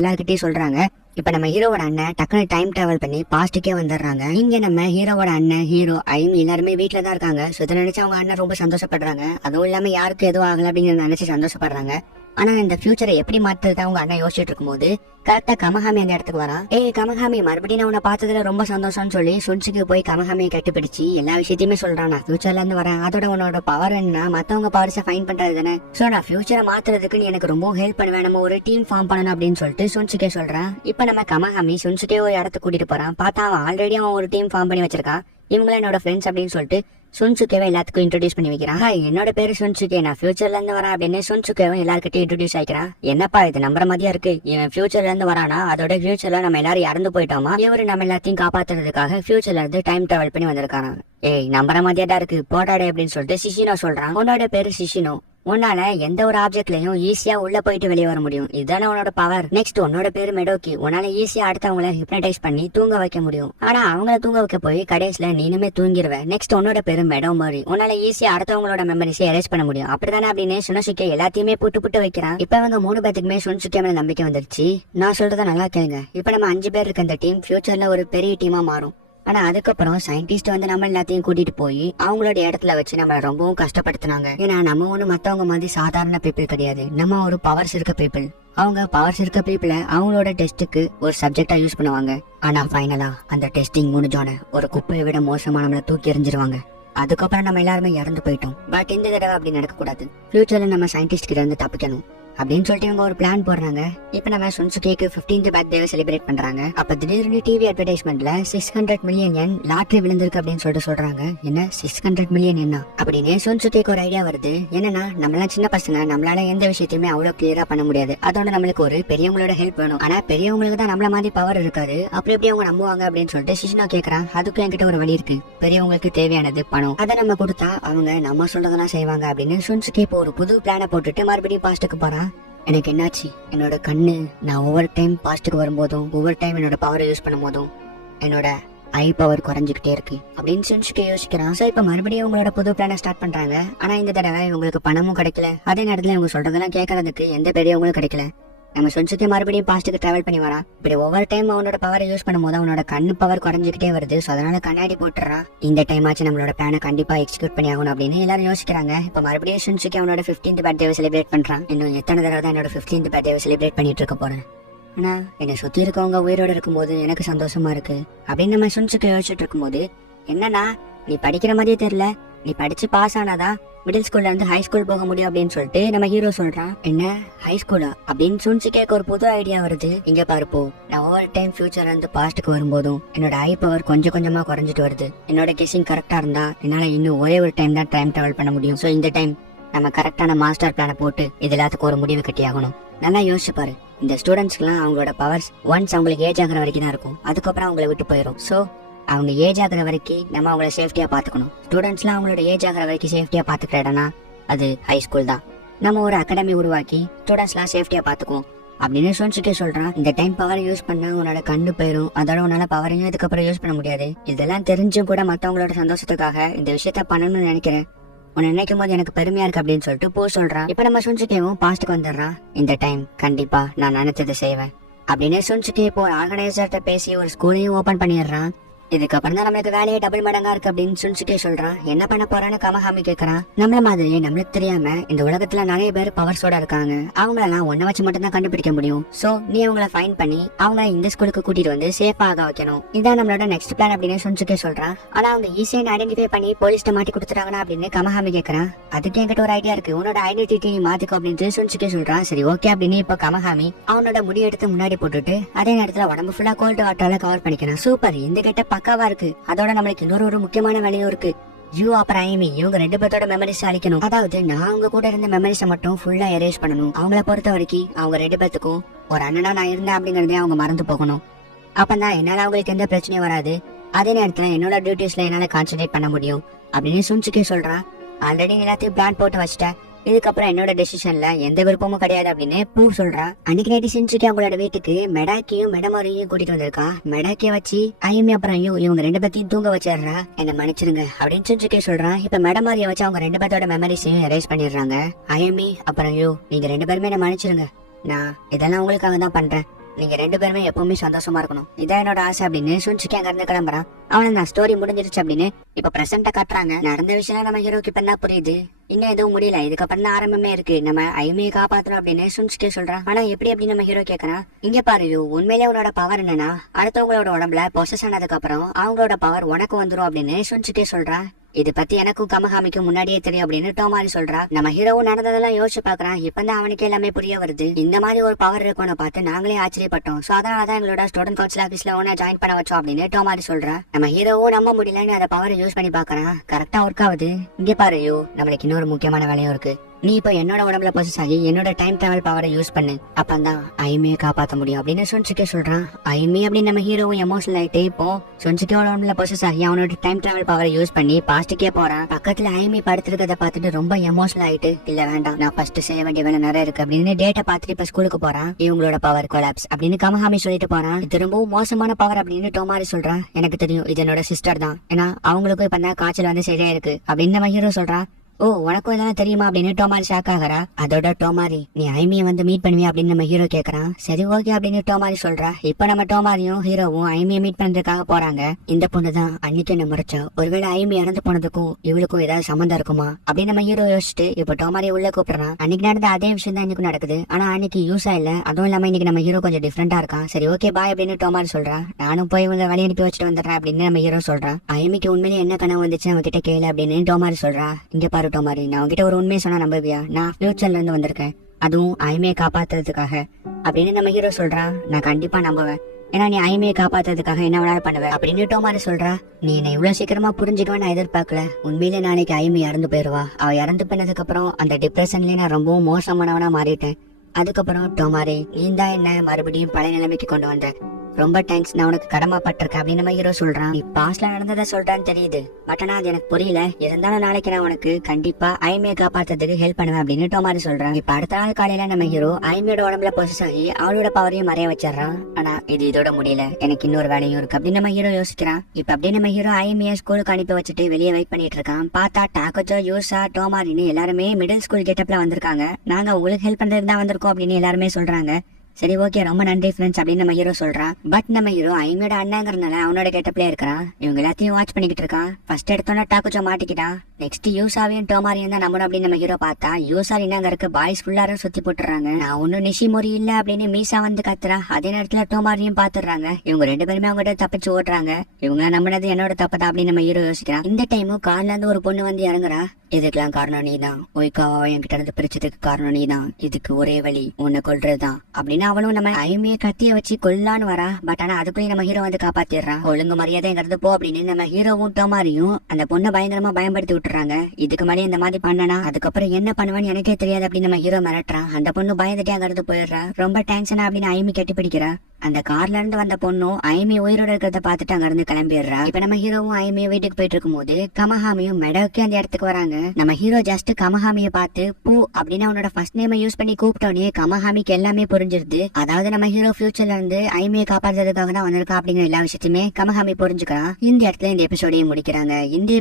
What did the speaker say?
எல்லார்கிட்டயும் சொல்றாங்க. இப்ப நம்ம ஹீரோவோட அண்ணன் டக்குனு டைம் டிராவல் பண்ணி பாஸ்டுக்கே வந்துடுறாங்க. இங்க நம்ம ஹீரோவோட அண்ணன், ஹீரோ, ஐமி எல்லாருமே வீட்டுல தான் இருக்காங்க. சோ இதை நினைச்சு அவங்க அண்ணன் ரொம்ப சந்தோஷப்படுறாங்க. அதுவும் இல்லாம யாருக்கு எதுவும் ஆகல அப்படின்னு நினைச்சு சந்தோஷப்படுறாங்க. ஆனா இந்த ஃபியூச்சரை எப்படி மாத்துறது அவங்க அண்ணன் யோசிச்சுட்டு இருக்கும்போது கரெக்டா கமஹாமி அந்த இடத்துக்கு வரா. கமஹாமி, மறுபடியும் நான் உன்னை பார்த்ததுல ரொம்ப சந்தோஷம்னு சொல்லி சுன்சுக்கு போய் கமஹாமியை கட்டிப்பிடிச்சு எல்லா விஷயத்தையுமே சொல்றான். நான் ஃபியூச்சர்ல இருந்து வரேன், அதோட உன்னோட பவர் என்ன, மத்தவங்க பவர்ஸை ஃபைன் பண்றது தானே. சோ நான் ஃபியூச்சரை மாத்துறதுக்கு நீ எனக்கு ரொம்ப ஹெல்ப் பண்ணுவேன், நம்ம ஒரு டீம் ஃபார்ம் பண்ணணும் அப்படின்னு சொல்லிட்டு சுன்சுக்கே சொல்றான். இப்ப நம்ம கமஹாமி சுன்சுக்கே ஒரு இடத்துக்கு கூட்டிட்டு போறான். பார்த்தா அவன் ஆல்ரெடி அவன் ஒரு டீம் ஃபார்ம் பண்ணி வச்சிருக்கான். இவங்கள என்னோட ஃப்ரெண்ட்ஸ் அப்படின்னு சொல்லிட்டு சுன்சுகேவை எல்லாத்துக்கும் இன்ட்ரோடியூஸ் பண்ணி வைக்கிறான். என்னோட பேரு சுன்சுகே, நான் ஃபியூச்சர்ல இருந்து வரேன் அப்படின்னு சுன்சுகேவும் எல்லாருக்கிட்டையும் இன்ட்ரோடியூஸ் ஆயிக்கிறான். என்னப்பா இது நம்புற மாதிரியா இருக்கு, இவன் ஃபியூச்சர்ல இருந்து வரானா, அதோட ஃபியூச்சர்ல நம்ம எல்லாரும் இறந்து போயிட்டோமா, இவரு நம்ம எல்லாத்தையும் காப்பாத்துறதுக்காக ஃபியூச்சர்ல இருந்து டைம் டிராவல் பண்ணி வந்திருக்காங்க. நம்புற மாதிரியா தான் இருக்கு, போட்டாடே அப்படின்னு சொல்லிட்டு சிஷினோ சொல்றான். உன்னோட பேரு சிஷினோ, உன்னால எந்த ஒரு ஆப்ஜெக்ட்லயும் ஈஸியா உள்ள போயிட்டு வெளியே வர முடியும், இதுதானே உன்னோட பவர். நெக்ஸ்ட் உன்னோட பேரு மெடோக்கி, உன்னால ஈஸியா அடுத்தவங்கள ஹிப்னடைஸ் பண்ணி தூங்க வைக்க முடியும். ஆனா அவங்கள தூங்க வைக்க போய் கடைசியில நீனுமே தூங்கிடுவ. நெக்ஸ்ட் உன்னோட பேரு மெடோமோரி, உன்னால ஈஸியா அடுத்தவங்களோட மெமரிஸை எரேஸ் பண்ண முடியும். அப்படித்தானே அப்படின்னு சுனசுக்கே எல்லாத்தையுமே புட்டு வைக்கிறான். இப்ப அவங்க 3 பேத்துக்குமே சுனசுக்கே மேல நம்பிக்கை வந்துருச்சு. நான் சொல்றத நல்லா கேளுங்க, இப்ப நம்ம 5 பேர் இருக்க இந்த டீம் ஃபியூச்சர்ல ஒரு பெரிய டீமா மாறும். ஆனா அதுக்கப்புறம் சயின்டிஸ்ட் வந்து நம்ம எல்லாத்தையும் கூட்டிட்டு போய் அவங்களோட இடத்துல வச்சு நம்மள ரொம்பவும் கஷ்டப்படுத்தினாங்க. ஏன்னா நம்ம ஒண்ணு மத்தவங்க மாதிரி சாதாரண பீப்புள் கிடையாது, நம்ம ஒரு பவர்ஸ் இருக்க பீப்புள். அவங்க பவர்ஸ் இருக்க பீப்புளை அவங்களோட டெஸ்ட்டுக்கு ஒரு சப்ஜெக்டா யூஸ் பண்ணுவாங்க. ஆனா ஃபைனலா அந்த டெஸ்டிங் முடிஞ்சோன ஒரு குப்பையை விட மோசமா நம்மள தூக்கி எறிஞ்சிருவாங்க. அதுக்கப்புறம் நம்ம எல்லாருமே இறந்து போயிட்டோம். பட் இந்த தடவை அப்படி நடக்க கூடாது, ஃபியூச்சர்ல நம்ம சயின்டிஸ்ட் கிட்ட இருந்து தப்பிக்கணும் அப்படின்னு சொல்லிட்டு இவங்க ஒரு பிளான் போடுறாங்க. இப்ப நம்ம சுன்சுகேக்கு 15th பர்த்டேவை செலிப்ரேட் பண்றாங்க. அப்ப திடீர்னு டிவி அட்வர்டைஸ்மெண்ட்ல 600 மில்லியன் yen லாட்டரி விழுந்திருக்கு அப்படின்னு சொல்லிட்டு சொல்றாங்க. என்ன 600 மில்லியன் என்ன அப்படின்னு சுன்சுகேக்கு ஒரு ஐடியா வருது. என்னன்னா நம்மளாம் சின்ன பசங்க, நம்மளால எந்த விஷயத்தையுமே அவ்வளவு கிளியரா பண்ண முடியாது. அதோட நம்மளுக்கு ஒரு பெரியவங்களோட ஹெல்ப் வேணும். ஆனா பெரியவங்களுக்கு தான் நம்மள மாதிரி பவர் இருக்காது, அப்படி எப்படி அவங்க நம்புவாங்க அப்படின்னு சொல்லிட்டு சிஷினோ கேக்குறான். அதுக்கும் என்கிட்ட ஒரு வழி இருக்கு, பெரியவங்களுக்கு தேவையானது பணம், அதை நம்ம கொடுத்தா அவங்க நம்ம சொல்றதெல்லாம் செய்வாங்க அப்படின்னு சுன்சுகே இப்போ ஒரு புது பிளான போட்டுட்டு மறுபடியும் பாஸ்டுக்கு போறான். எனக்கு என்னாச்சு, என்னோட கண்ணு நான் ஒவ்வொரு டைம் பாஸ்டுக்கு வரும்போதும் ஒவ்வொரு டைம் என்னோட பவரை யூஸ் பண்ணும் போதும் என்னோட ஐ பவர் குறைஞ்சிக்கிட்டே இருக்கு அப்படின்னு சுன்சுகே யோசிக்கிறான். சோ இப்ப மறுபடியும் உங்களோட புது பிளான ஸ்டார்ட் பண்றாங்க. ஆனா இந்த தடவை இவங்களுக்கு பணமும் கிடைக்கல, அதே நேரத்துல இவங்க சொல்றதெல்லாம் கேட்கறதுக்கு எந்த பெரியவங்களும் கிடைக்கல. நம்ம சுன்சுகே மறுபடியும் பாஸ்டுக்கு டிராவல் பண்ணி வரான். இப்படி ஒவ்வொரு டைம் அவனோட பவரை யூஸ் பண்ணும்போது அவனோட கண்ணு பவர் குறைஞ்சிக்கிட்டே வருது. சோ அதனால கண்ணாடி போட்டுறான். இந்த டைம் ஆச்சு நம்மளோட பிளானை கண்டிப்பா எக்ஸிக்யூட் பண்ணி ஆகணும் அப்படின்னு எல்லாரும் யோசிக்கிறாங்க. இப்ப மறுபடியும் சுன்சுகே அவனோட 15th பர்த்டேவை செலிப்ரேட் பண்றான். இன்னும் எத்தனை தடவை தான் என்னோட 15th பர்த்டேவை செலிப்ரேட் பண்ணிட்டு இருக்க போறேன், ஆனா என்னை சுத்தி இருக்கவங்க உயிரோட இருக்கும்போது எனக்கு சந்தோஷமா இருக்கு அப்படின்னு நம்ம சுன்சுகே யோசிச்சுட்டு இருக்கும்போது, என்னன்னா நீ படிக்கிற மாதிரியே தெரியல, நீ படிச்சு பாஸ் ஆனாதான் மிடில் ஸ்கூல்ல இருந்து ஹை ஸ்கூல் போக முடியும் அப்படின்னு சொல்லிட்டு நம்ம ஹீரோ சொல்றான். என்ன ஹை ஸ்கூலா அப்படின்னு சுன்சுகேக்கு ஒரு புது ஐடியா வருது. இங்க பாருப்போ, நான் ஒவ்வொரு டைம் ஃபியூச்சர்ல இருந்து பாஸ்டுக்கு வரும்போதும் என்னோட ஐ பவர் கொஞ்சம் கொஞ்சமா குறைஞ்சிட்டு வருது. என்னோட கெஸிங் கரெக்டா இருந்தா என்னால இன்னும் ஒரே ஒரு டைம் தான் டைம் டிராவல் பண்ண முடியும். சோ இந்த டைம் நம்ம கரெக்டான மாஸ்டர் பிளான போட்டு இது எல்லாத்துக்கும் ஒரு முடிவு கட்டி ஆகணும். நல்லா யோசிச்சு பாரு, இந்த ஸ்டூடெண்ட்ஸ்க்குலாம் அவங்களோட பவர்ஸ் ஒன்ஸ் அவங்களுக்கு ஏஜ் ஆகிற வரைக்கும் தான் இருக்கும், அதுக்கப்புறம் அவங்களை விட்டு போயிடும். சோ அவங்க ஏஜ் ஆகிற வரைக்கும் நம்ம அவங்கள சேஃப்டியா பாத்துக்கணும். ஸ்டூடெண்ட்ஸ்லாம் அவங்களோட ஏஜ் ஆகிற வரைக்கும் சேஃப்டியா பாத்துக்கிற இடம்னா அது ஹை ஸ்கூல் தான். நம்ம ஒரு அகாடமி உருவாக்கி ஸ்டூடெண்ட்ஸ்லாம் சேஃப்டியா பாத்துக்குவோம் அப்படின்னு சுன்சுகே சொல்றான். இந்த டைம் பவர் யூஸ் பண்ணா உன்னோட கண்ணு போயிடும், அதோட உன்னால பவரையும் இதுக்கப்புறம் யூஸ் பண்ண முடியாது. இதெல்லாம் தெரிஞ்சும் கூட மத்தவங்களோட சந்தோஷத்துக்காக இந்த விஷயத்த பண்ணணும்னு நினைக்கிறேன், உன்னை நினைக்கும் போது எனக்கு பெருமையா இருக்கு அப்படின்னு சொல்லிட்டு போ சொல்றான். இப்ப நம்ம சுன்சுகேவும் பாஸ்டுக்கு வந்துடுறான். இந்த டைம் கண்டிப்பா நான் நினைச்சதை செய்வேன் அப்படின்னு சுன்சுகே இப்போ ஆர்கனைசர்கிட்ட பேசி ஒரு ஸ்கூலையும் ஓபன் பண்ணிடுறான். இதுக்கப்புறம் தான் நம்மளுக்கு வேலையே டபுள் மடங்கா இருக்கு அப்படின்னு சுன்சுகே சொல்றான். என்ன பண்ண போறான்னு கமஹாமி கேக்குறான். நம்மள மாதிரியே நம்மளுக்கு தெரியாம இந்த உலகத்துல நிறைய பேர் பவர்ஸோட இருக்காங்க, அவங்களெல்லாம் ஒன்ன வச்சு மட்டும் தான் கண்டுபிடிக்க முடியும். சோ நீ அவங்கள ஃபைன் பண்ணி அவங்க இந்த ஸ்கூலுக்கு கூட்டிட்டு வந்து சேஃபா ஆக வைக்கணும், இதான் நம்மளோட நெக்ஸ்ட் பிளான் அப்படின்னு சுன்சுகே சொல்றான். ஆனா அவங்க ஈஸியா ஐடென்டிஃபை பண்ணி போலீஸ்ட மாட்டி கொடுத்துறாங்கன்னா அப்படின்னு கமஹாமி கேக்குறான். அதுக்கு என்கிட்ட ஒரு ஐடியா இருக்கு, உன்னோட ஐடென்டிட்டி மாத்திக்கோ அப்படின்னு சுன்சுகே சொல்றான். சரி ஓகே அப்படின்னு இப்ப கமஹாமி அவனோட முடி எடுத்து முன்னாடி போட்டுட்டு அதே நேரத்துல உடம்பு ஃபுல்லா கோல்டு வாட்டரால கவர் பண்ணிக்கிறான். சூப்பர், இந்த கெட்ட பக்காவா இருக்கு. அதோட நம்மளுக்கு இன்னொரு ஒரு முக்கியமான வேலையும் இருக்கு, யூ அப்புறம் ஐமி இவங்க 2 பேர்த்தோட மெமரிஸ் அழிக்கணும். அதாவது நான் அவங்க கூட இருந்த மெமரிஸை மட்டும் ஃபுல்லா எரேஸ் பண்ணணும். அவங்கள பொறுத்த வரைக்கும் அவங்க 2 பேர்த்துக்கும் ஒரு அண்ணனா நான் இருந்தேன் அப்படிங்கறதே அவங்க மறந்து போகணும். அப்பதான் என்னால அவங்களுக்கு எந்த பிரச்சனையும் வராது, அதே நேரத்துல என்னோட டியூட்டிஸ்ல என்னால கான்சென்ட்ரேட் பண்ண முடியும் அப்படின்னு சுன்சுகே சொல்றான். ஆல்ரெடி எல்லாத்தையும் பிளான் போட்டு வச்சுட்டேன், இதுக்கப்புறம் என்னோட டெசிஷன்ல எந்த விருப்பமும் கிடையாது அப்படின்னு பூ சொல்றா. அன்னைக்கு நைட்டு சுன்சுகே அவங்களோட வீட்டுக்கு மெடாக்கியும் மெடமாரியும் கூட்டிட்டு வந்திருக்கா. மெடாக்கிய வச்சு ஐமி அப்புறம் இவங்க 2 பேர்த்தையும் தூங்க வச்சிடுறா. என்ன மன்னிச்சிருங்க அப்படின்னு சுன்சுகே சொல்றான். இப்ப மெடமாரிய வச்சு அவங்க 2 பேர்த்தோட மெமரிஸையும் எரேஸ் பண்ணிடுறாங்க. ஐமி அப்புறம் நீங்க 2 பேருமே என்ன மன்னிச்சிருங்க, நான் இதெல்லாம் உங்களுக்காக தான் பண்றேன், நீங்க 2 பேருமே எப்பவுமே சந்தோஷமா இருக்கணும், இதான் என்னோட ஆசை அப்படின்னு சுன்சுகே அங்க இருந்து கிளம்புறான். அவன நான் ஸ்டோரி முடிஞ்சிருச்சு அப்படின்னு இப்ப பிரசன்ட காட்டுறாங்க. நடந்த விஷயம் நம்ம ஹீரோக்கு இப்ப என்ன புரியுது, இன்னும் எதுவும் முடியல, இதுக்கப்புறம் தான் ஆரம்பமே இருக்கு, நம்ம ஐமியை காப்பாத்துறோம் அப்படின்னு சுன்சுகே சொல்றான். ஆனா எப்படி அப்படின்னு நம்ம ஹீரோ கேக்குறான். இங்க பாரு யூ, உண்மையிலே உன்னோட பவர் என்னன்னா அடுத்தவங்களோட உடம்புல பொசஸ் ஆனதுக்கு அப்புறம் அவங்களோட பவர் உனக்கு வந்துரும் அப்படின்னு சுன்சுகே சொல்றான். இது பத்தி எனக்கும் கமஹாமிக்கும் முன்னாடியே தெரியும் அப்படின்னு டோமாரி சொல்றா. நம்ம ஹீரோவும் நடந்ததெல்லாம் யோசிச்சு பாக்குறான். இப்பதான் அவனுக்கு எல்லாமே புரிய வருது. இந்த மாதிரி ஒரு பவர் இருக்கும்னு பார்த்து நாங்களே ஆச்சரியப்பட்டோம். சோ அதனாலதான் எங்களோட ஸ்டூடெண்ட் கவுன்சில் ஆபீஸ்ல ஒன்னு ஜாயின் பண்ண வச்சோம் அப்படின்னு டோமாரி சொல்றா. நம்ம ஹீரோவும் நம்ப முடியலன்னு அந்த பவரை யூஸ் பண்ணி பாக்குறான். கரெக்டா ஒர்க் ஆகுது. இங்க பாரு யூ, நம்மளுக்கு இன்னொரு முக்கியமான வேலையும் இருக்கு. நீ இப்ப என்னோட உடம்புல பொசஸ் ஆகி என்னோட டைம் டிராவல் பவரை யூஸ் பண்ணு, அப்பந்தான் ஐமியை காப்பாத்த முடியும் அப்படின்னு சுன்சுகே சொல்றான். ஐமி அப்படின்னு நம்ம ஹீரோவும் எமோஷனல் ஆயிட்டு இப்போ சுன்சுகேவோட உடம்புல பொசஸ் ஆகி அவனோட டைம் டிராவல் பவரை யூஸ் பண்ணி பாஸ்டுக்கே போறான். பக்கத்துல ஐமி படுத்திருக்கத பார்த்துட்டு ரொம்ப எமோஷனல் ஆயிட்டு, இல்ல வேண்டாம், நான் ஃபர்ஸ்ட் செய்ய வேண்டிய வேலை நிறைய இருக்கு அப்படின்னு டேட்டா பார்த்துட்டு இப்ப ஸ்கூலுக்கு போறான். இவங்களோட பவர் கொலாப்ஸ் அப்படின்னு கமஹாமி சொல்லிட்டு போறான். இது ரொம்பவும் மோசமான பவர் அப்படின்னு டோமாரி சொல்றான். எனக்கு தெரியும், இது என்னோட சிஸ்டர் தான், ஏன்னா அவங்களுக்கும் இப்ப காய்ச்சல் வந்து சரியா இருக்கு அப்படின்னு நம்ம ஹீரோ சொல்றான். ஓ, உனக்கும் இதெல்லாம் தெரியுமா அப்படின்னு டோமாரி ஷாக் ஆகிறா. அதோட டோமாரி, நீ ஐமியை வந்து மீட் பண்ணுவியா அப்படின்னு நம்ம ஹீரோ கேக்குறான். சரி ஓகே அப்படின்னு டோமாரி சொல்றா. இப்ப நம்ம டோமாரியும் ஹீரோவும் ஐமியை மீட் பண்றதுக்காக போறாங்க. இந்த பொண்ணுதான் அன்னைக்கு என்ன முறைச்சா, ஒருவேளை ஐமி இறந்து போனதுக்கும் இவளுக்கும் ஏதாவது சம்மந்தம் இருக்குமா அப்படின்னு நம்ம ஹீரோ யோசிச்சுட்டு இப்ப டோமாரி உள்ள கூப்பிடுறான். அன்னைக்கு நடந்த அதே விஷயம் தான் இன்னைக்கு நடக்குது, ஆனா அன்னைக்கு யூஸா இல்ல, அதுவும் இல்லாம இன்னைக்கு நம்ம ஹீரோ கொஞ்சம் டிஃபரெண்டா இருக்கான். சரி ஓகே பாய் அப்படின்னு டோமாரி சொல்றா. நானும் போய் உங்களை வழி அனுப்பி வச்சுட்டு வந்துடுறேன் அப்படின்னு நம்ம ஹீரோ சொல்றான். ஐமிக்கு உண்மையிலே என்ன கனவு வந்துச்சு நம்ம கிட்ட கேளு அப்படின்னு டோமாரி சொல்றா. இங்க பாரு டோமாரி, நான் உங்ககிட்ட ஒரு உண்மையை சொன்னா நம்புவியா? நான் ஃபியூச்சர்ல இருந்து வந்திருக்கேன், அதுவும் ஐமியை காப்பாத்துறதுக்காக அப்படின்னு நம்ம ஹீரோ சொல்றான். நான் கண்டிப்பா நம்புவேன், ஏன்னா நீ ஐமியை காப்பாத்துறதுக்காக என்ன வேணாலும் பண்ணுவேன் அப்படின்னு டோமாரி சொல்றா. நீ என்ன இவ்வளவு சீக்கிரமா புரிஞ்சுக்கவே நான் எதிர்பார்க்கல. உண்மையிலே நாளைக்கு ஐமி இறந்து போயிருவா. அவ இறந்து போனதுக்கு அப்புறம் அந்த டிப்ரெஷன்லயே நான் ரொம்பவும் மோசமானவனா மாறிட்டேன். அதுக்கப்புறம் டோமாரி, நீ தான் என்ன மறுபடியும் பழைய நிலைமைக்கு கொண்டு வந்த, ரொம்ப தேங்க்ஸ், நான் உனக்கு கடமைப்பட்டிருக்கேன் அப்படின்னு நம்ம ஹீரோ சொல்றான். நீ பாஸ்ட்ல நடந்ததை சொல்றான்னு தெரியுது, பட் ஆனா அது எனக்கு புரியல. இருந்தாலும் நாளைக்கு நான் உனக்கு கண்டிப்பா ஐமியை காப்பாத்துறதுக்கு ஹெல்ப் பண்ணுவேன் அப்படின்னு டோமாரி சொல்றான். இப்ப அடுத்த நாள் காலையில நம்ம ஹீரோ ஐமியோட உடம்புல பொசஸ் ஆகி அவளோட பவரையும் மறைய வச்சிடறான். ஆனா இது இதோட முடியல, எனக்கு இன்னொரு வேலையும் இருக்கு அப்படின்னு நம்ம ஹீரோ யோசிக்கிறான். இப்ப அப்படியே நம்ம ஹீரோ ஐமியை ஸ்கூலுக்கு அனுப்பி வச்சுட்டு வெளியே வெயிட் பண்ணிட்டு இருக்கான். பார்த்தா டாக்கோஜோ, யூசா, டோமாரின்னு எல்லாருமே மிடில் ஸ்கூல் கெட்டப்ல வந்திருக்காங்க. நாங்க உங்களுக்கு ஹெல்ப் பண்றதுக்கு தான் வந்திருக்கோம் அப்படின்னு எல்லாருமே சொல்றாங்க. சரி ஓகே, ரொம்ப நன்றி ஃப்ரெண்ட்ஸ் அப்படின்னு நம்ம ஹீரோ சொல்றான். பட் நம்ம ஹீரோ ஐமியோட அண்ணாங்கிறதுனால அவனோட கெட்டப்ல இருக்கிறான். இவங்க எல்லாத்தையும் வாட்ச் பண்ணிக்கிட்டு இருக்கான். ஃபர்ஸ்ட் எடுத்தோன்னா டாக்குச்சோ மாட்டிக்கிட்டான். நெக்ஸ்ட் யூசாவையும் டோமாரியும் தான் நம்பணும் அப்படின்னு நம்ம ஹீரோ பார்த்தா யூசா இன்னாங்க இருக்கு பாய்ஸ் ஃபுல்லாரும் சுத்தி போட்டுறாங்க. நான் ஒன்னும் நிஷிமோரி இல்ல அப்படின்னு மீசா வந்து கத்துறா. அதே நேரத்துல டோமாரியும் பாத்துறாங்க. இவங்க 2 பேருமே அவங்ககிட்ட தப்பிச்சு ஓட்டுறாங்க. இவங்க நம்பினது என்னோட தப்புதான் அப்படின்னு நம்ம ஹீரோ யோசிக்கிறான். இந்த டைமும் கார்ல இருந்து ஒரு பொண்ணு வந்து இறங்குறா. இதுக்கெல்லாம் காரணம் நீதான், ஒய்காவா என்கிட்ட இருந்து பிரிச்சதுக்கு காரணம் நீதான், இதுக்கு ஒரே வழி உன்னை கொல்றதுதான் அப்படின்னு அவளும் நம்ம ஐமியை கத்திய வச்சு கொல்லான்னு வரா. பட் ஆனா அதுக்குள்ளேயும் நம்ம ஹீரோ வந்து காப்பாத்திடுறான். ஒழுங்கு மரியாதைங்கிறது போ அப்படின்னு நம்ம ஹீரோவும் டோமாரியும் அந்த பொண்ணை பயங்கரமா பயன்படுத்தி விட்டுறாங்க. இதுக்கு மேலே இந்த மாதிரி பண்ணனா அதுக்கப்புறம் என்ன பண்ணுவான்னு எனக்கே தெரியாது அப்படின்னு நம்ம ஹீரோ மிரட்டுறான். அந்த பொண்ணு பயந்துட்டே அங்கிருந்து போயிடுறா. ரொம்ப டென்ஷனா அப்படின்னு ஐமி கட்டி பிடிக்கிறா. அந்த கார்ல இருந்து வந்த பொண்ணும் ஐமி உயிரோட இருக்கிறத பாத்துட்டு அங்க இருந்து கிளம்பிடுறா. இப்ப நம்ம ஹீரோவும் ஐமியும் வீட்டுக்கு போயிட்டு இருக்கும் போது கமஹாமியும் மெடோக்கி அந்த இடத்துக்கு வராங்க. நம்ம ஹீரோ ஜஸ்ட் கமஹாமியை பார்த்து பூ அப்படின்னு அவனோட ஃபர்ஸ்ட் நேம் யூஸ் பண்ணி கூப்பிட்டோன்னே கமஹாமிக்கு எல்லாமே புரிஞ்சிருது. அதாவது நம்ம ஹீரோ ஃபியூச்சர்ல இருந்து ஐமியை காப்பாற்றுறதுக்காக தான் வந்திருக்கா அப்படிங்கிற எல்லா விஷயத்தையுமே கமஹாமி புரிஞ்சுக்கிறான். இந்த இடத்துல இந்த எபிசோடையும் முடிக்கிறாங்க. இந்த